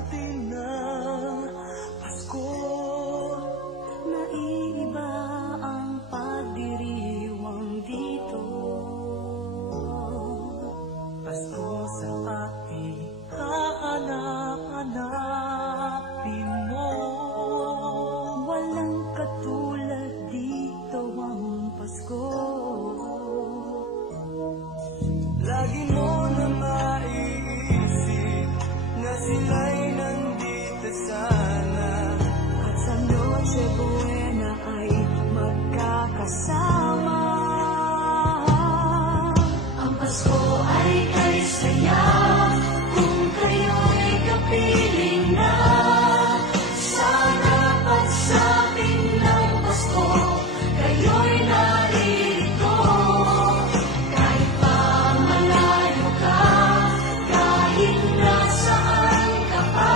natin ng Pasko. Naiiba ang pagdiriwang dito. Pasko sa ating hahanap-hanapin mo. Walang katulad dito ang Pasko. Lagi mo na maiisip na sila'y nandito sana, At sa Noche Buena ay magkakasama. Ang Pasko ay kay saya kung kayo'y kapiling na. Sana pagsapit ng Pasko, kayo'y naririto. Kahit pa malayo ka, kahit nasaan ka pa,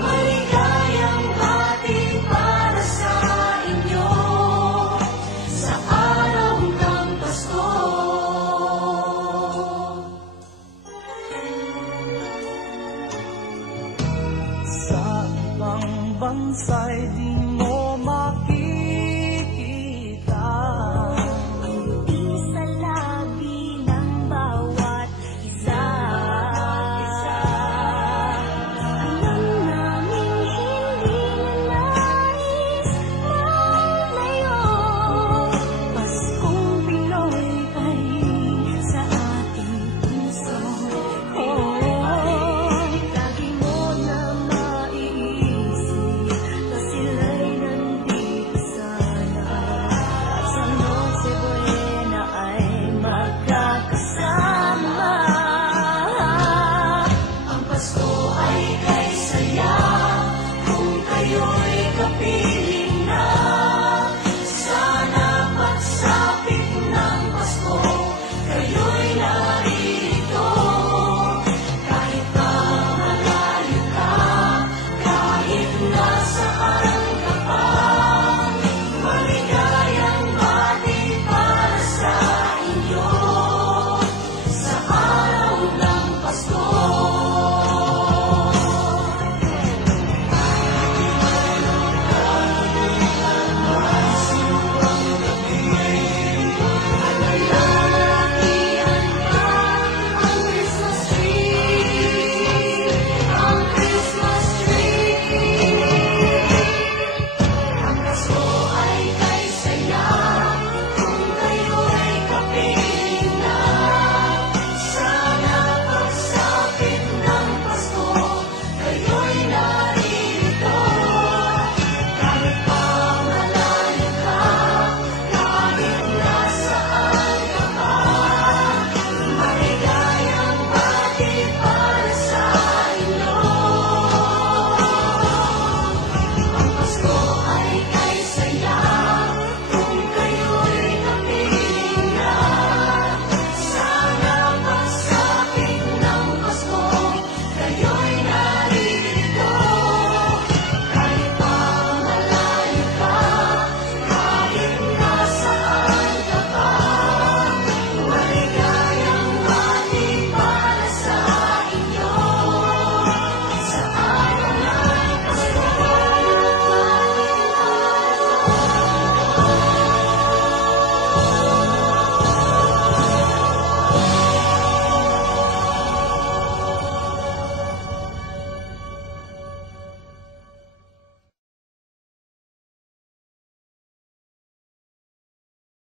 maligayang hatid para sa inyo sa araw ng Pasko. sa ibang bansa'y di mo